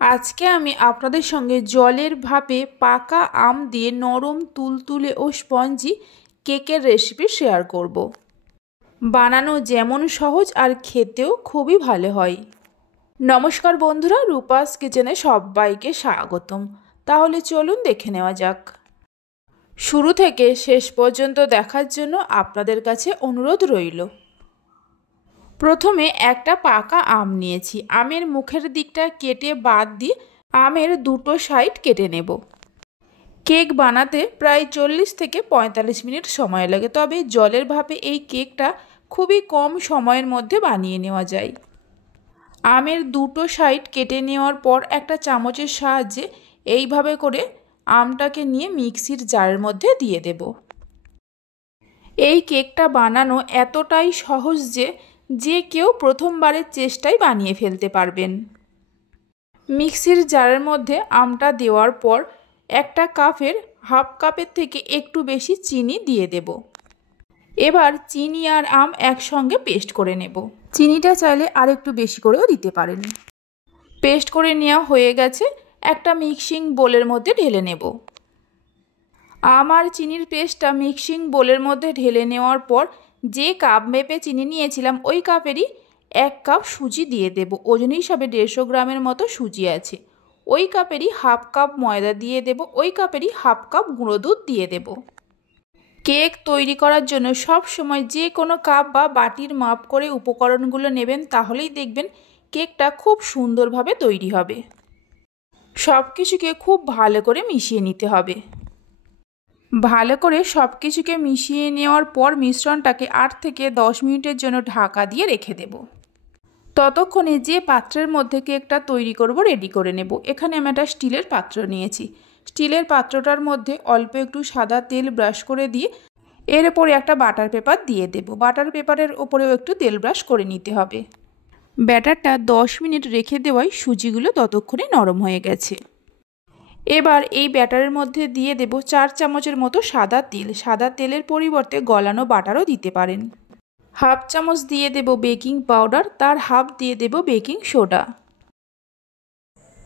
আজকে আমি আপনাদের সঙ্গে জলের ভাপে পাকা আম দিয়ে নরম তুলতুলে ও স্পঞ্জি কেকের রেসিপি শেয়ার করব। বানানো যেমন সহজ আর খেতেও খুবই ভালো হয়। নমস্কার বন্ধুরা, রূপাস কিচেনে সবাইকে স্বাগতম। তাহলে চলুন দেখে নেওয়া যাক। শুরু থেকে শেষ পর্যন্ত দেখার জন্য আপনাদের কাছে অনুরোধ রইল। প্রথমে একটা পাকা আম নিয়েছি। আমের মুখের দিকটা কেটে বাদ দিয়ে আমের দুটো সাইড কেটে নেব। কেক বানাতে প্রায় 40 থেকে 45 মিনিট সময় লাগে, তবে জলের ভাপে এই কেকটা খুবই কম সময়ের মধ্যে বানিয়ে নেওয়া যায়। আমের দুটো সাইড কেটে নেওয়ার পর একটা চামচের সাহায্যে এইভাবে করে আমটাকে নিয়ে মিক্সির জারের মধ্যে দিয়ে দেব। এই কেকটা বানানো এতটাই সহজ যে কেউ প্রথমবারের চেষ্টায় বানিয়ে ফেলতে পারবেন। মিক্সির জারের মধ্যে আমটা দেওয়ার পর একটা কাপের হাফ কাপের থেকে একটু বেশি চিনি দিয়ে দেব। এবার চিনি আর আম একসঙ্গে পেস্ট করে নেব। চিনিটা চাইলে আর একটু বেশি করেও দিতে পারেন। পেস্ট করে নেওয়া হয়ে গেছে, একটা মিক্সিং বোলের মধ্যে ঢেলে নেব। আম আর চিনির পেস্টটা মিক্সিং বোলের মধ্যে ঢেলে নেওয়ার পর যে কাপ মেপে চিনি নিয়েছিলাম ওই কাপেরই 1 কাপ সুজি দিয়ে দেব। ওজন হিসাবে 150 গ্রামের মতো সুজি আছে। ওই কাপেরই হাফ কাপ ময়দা দিয়ে দেব। ওই কাপেরই হাফ কাপ গুঁড়ো দুধ দিয়ে দেব। কেক তৈরি করার জন্য সব সময় যে কোনো কাপ বা বাটির মাপ করে উপকরণগুলো নেবেন, তাহলেই দেখবেন কেকটা খুব সুন্দরভাবে তৈরি হবে। সব কিছুকে খুব ভালো করে মিশিয়ে নিতে হবে। ভালো করে সব কিছুকে মিশিয়ে নেওয়ার পর মিশ্রণটাকে 8 থেকে 10 মিনিটের জন্য ঢাকা দিয়ে রেখে দেব। ততক্ষণে যে পাত্রের মধ্যে কেকটা তৈরি করব রেডি করে নেব। এখানে আমি একটা স্টিলের পাত্র নিয়েছি। স্টিলের পাত্রটার মধ্যে অল্প একটু সাদা তেল ব্রাশ করে দিয়ে এর উপরে একটা বাটার পেপার দিয়ে দেব। বাটার পেপারের ওপরেও একটু তেল ব্রাশ করে নিতে হবে। ব্যাটারটা 10 মিনিট রেখে দেওয়ায় সুজিগুলো ততক্ষণে নরম হয়ে গেছে। এবার এই ব্যাটারের মধ্যে দিয়ে দেব 4 চামচের মতো সাদা তেল। সাদা তেলের পরিবর্তে গলানো বাটারও দিতে পারেন। হাফ চামচ দিয়ে দেব বেকিং পাউডার, তার হাফ দিয়ে দেব বেকিং সোডা।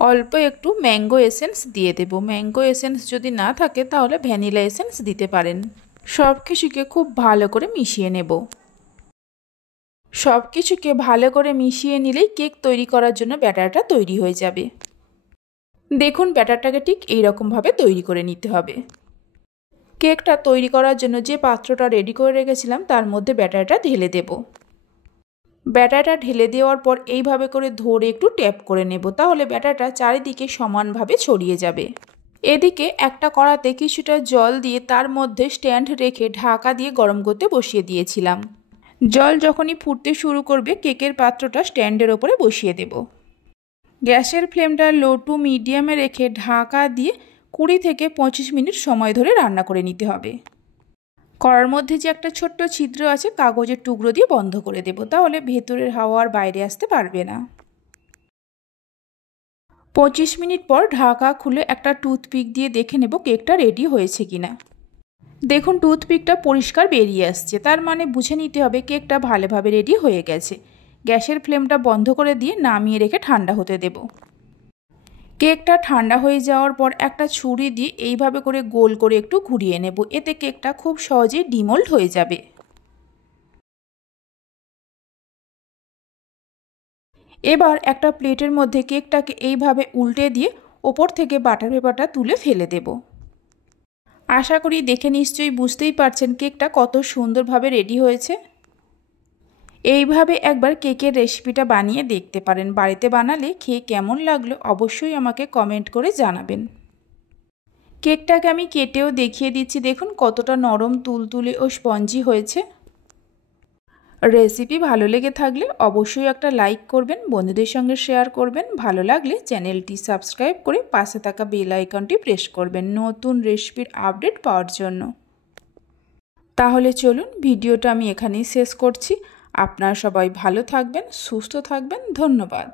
অল্প একটু ম্যাঙ্গো এসেন্স দিয়ে দেব। ম্যাঙ্গো এসেন্স যদি না থাকে তাহলে ভ্যানিলা এসেন্স দিতে পারেন। সব কিছুকে খুব ভালো করে মিশিয়ে নেব। সব কিছুকে ভালো করে মিশিয়ে নিলেই কেক তৈরি করার জন্য ব্যাটারটা তৈরি হয়ে যাবে। দেখুন, ব্যাটারটাকে ঠিক এইরকমভাবে তৈরি করে নিতে হবে। কেকটা তৈরি করার জন্য যে পাত্রটা রেডি করে রেখেছিলাম তার মধ্যে ব্যাটারটা ঢেলে দেব। ব্যাটারটা ঢেলে দেওয়ার পর এইভাবে করে ধরে একটু ট্যাপ করে নেব, তাহলে ব্যাটারটা চারিদিকে সমানভাবে ছড়িয়ে যাবে। এদিকে একটা কড়াতে কিছুটা জল দিয়ে তার মধ্যে স্ট্যান্ড রেখে ঢাকা দিয়ে গরম করতে বসিয়ে দিয়েছিলাম। জল যখনই ফুটতে শুরু করবে কেকের পাত্রটা স্ট্যান্ডের ওপরে বসিয়ে দেব। গ্যাসের ফ্লেমটা লো টু মিডিয়ামে রেখে ঢাকা দিয়ে 20 থেকে 25 মিনিট সময় ধরে রান্না করে নিতে হবে। কড়ার মধ্যে যে একটা ছোট্ট ছিদ্র আছে, কাগজের টুকরো দিয়ে বন্ধ করে দেব, তাহলে ভেতরের হাওয়া আর বাইরে আসতে পারবে না। 25 মিনিট পর ঢাকা খুলে একটা টুথপিক দিয়ে দেখে নেব কেকটা রেডি হয়েছে কিনা। দেখুন, টুথপিকটা পরিষ্কার বেরিয়ে আসছে, তার মানে বুঝে নিতে হবে কেকটা ভালোভাবে রেডি হয়ে গেছে। গ্যাসের ফ্লেমটা বন্ধ করে দিয়ে নামিয়ে রেখে ঠান্ডা হতে দেব। কেকটা ঠান্ডা হয়ে যাওয়ার পর একটা ছুরি দিয়ে এইভাবে করে গোল করে একটু ঘুরিয়ে নেব। এতে কেকটা খুব সহজেই ডিমোল্ড হয়ে যাবে। এবার একটা প্লেটের মধ্যে কেকটাকে এইভাবে উল্টে দিয়ে ওপর থেকে বাটার পেপারটা তুলে ফেলে দেব। আশা করি দেখে নিশ্চয়ই বুঝতেই পারছেন কেকটা কত সুন্দরভাবে রেডি হয়েছে। এইভাবে একবার কেকের রেসিপিটা বানিয়ে দেখতে পারেন। বাড়িতে বানালে খেয়ে কেমন লাগলো অবশ্যই আমাকে কমেন্ট করে জানাবেন। কেকটাকে আমি কেটেও দেখিয়ে দিচ্ছি, দেখুন কতটা নরম তুলতুলে ও স্পঞ্জি হয়েছে। রেসিপি ভালো লেগে থাকলে অবশ্যই একটা লাইক করবেন, বন্ধুদের সঙ্গে শেয়ার করবেন। ভালো লাগলে চ্যানেলটি সাবস্ক্রাইব করে পাশে থাকা বেল আইকনটি প্রেস করবেন নতুন রেসিপির আপডেট পাওয়ার জন্য। তাহলে চলুন, ভিডিওটা আমি এখানেই শেষ করছি। আপনারা সবাই ভালো থাকবেন, সুস্থ থাকবেন। ধন্যবাদ।